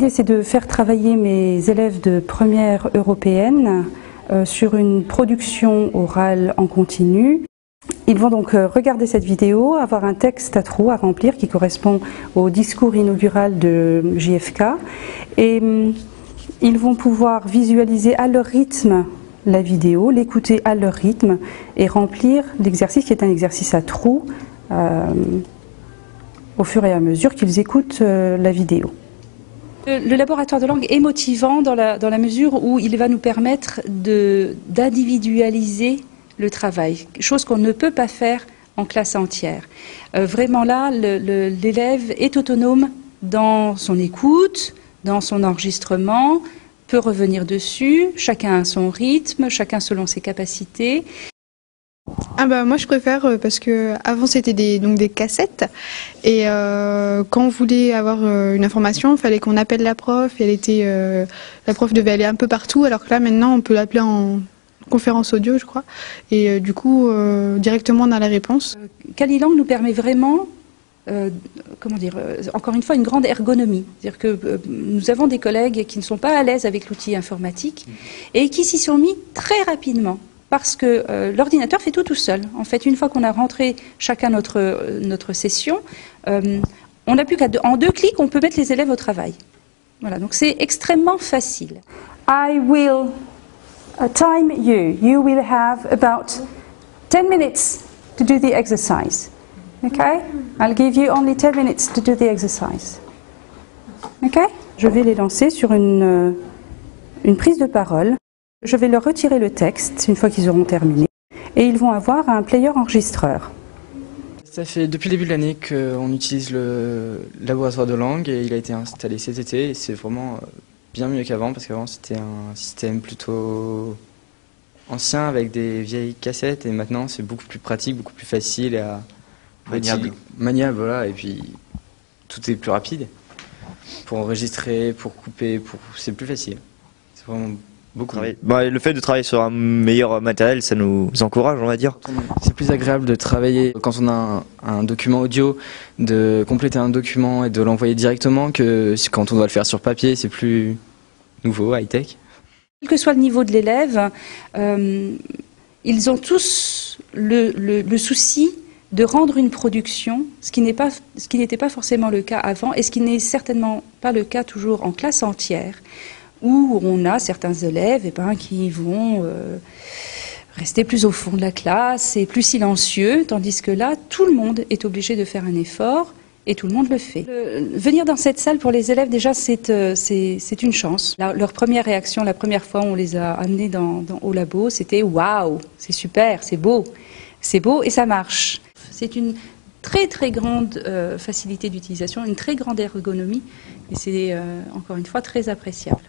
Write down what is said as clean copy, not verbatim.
l'idée, c'est de faire travailler mes élèves de première européenne sur une production orale en continu. Ils vont donc regarder cette vidéo, avoir un texte à trous à remplir qui correspond au discours inaugural de JFK, et ils vont pouvoir visualiser à leur rythme la vidéo, l'écouter à leur rythme et remplir l'exercice qui est un exercice à trous au fur et à mesure qu'ils écoutent la vidéo. Le laboratoire de langue est motivant dans la mesure où il va nous permettre d'individualiser le travail, chose qu'on ne peut pas faire en classe entière. Vraiment là, l'élève est autonome dans son écoute, dans son enregistrement, peut revenir dessus, chacun à son rythme, chacun selon ses capacités. Moi je préfère parce que avant c'était des cassettes et quand on voulait avoir une information, il fallait qu'on appelle la prof et la prof devait aller un peu partout, alors que là maintenant on peut l'appeler en conférence audio je crois et du coup directement on a la réponse. Kalilang nous permet vraiment encore une fois, une grande ergonomie. C'est-à-dire que nous avons des collègues qui ne sont pas à l'aise avec l'outil informatique et qui s'y sont mis très rapidement. Parce que l'ordinateur fait tout seul. En fait, une fois qu'on a rentré chacun notre session, on n'a plus en 2 clics, on peut mettre les élèves au travail. Voilà, donc c'est extrêmement facile. I will time you. You will have about 10 minutes to do the exercise. Okay? I'll give you only 10 minutes to do the exercise. Okay? Je vais les lancer sur une prise de parole. Je vais leur retirer le texte une fois qu'ils auront terminé et ils vont avoir un player enregistreur. Ça fait depuis le début de l'année qu'on utilise le laboratoire de langue et il a été installé cet été et c'est vraiment bien mieux qu'avant parce qu'avant c'était un système plutôt ancien avec des vieilles cassettes et maintenant c'est beaucoup plus pratique, beaucoup plus facile et maniable, voilà, et puis tout est plus rapide pour enregistrer, pour couper, c'est plus facile. C'est vraiment beaucoup. Le fait de travailler sur un meilleur matériel, ça nous encourage, on va dire. C'est plus agréable de travailler quand on a un document audio, de compléter un document et de l'envoyer directement que quand on doit le faire sur papier, c'est plus nouveau, high-tech. Quel que soit le niveau de l'élève, ils ont tous le souci de rendre une production, ce qui n'était pas forcément le cas avant et ce qui n'est certainement pas le cas toujours en classe entière, où on a certains élèves qui vont rester plus au fond de la classe et plus silencieux, tandis que là, tout le monde est obligé de faire un effort et tout le monde le fait. Venir dans cette salle pour les élèves, déjà, c'est une chance. Leur première réaction, la première fois où on les a amenés au labo, c'était « Waouh, c'est super, c'est beau et ça marche ». C'est une très très grande facilité d'utilisation, une très grande ergonomie et c'est encore une fois très appréciable.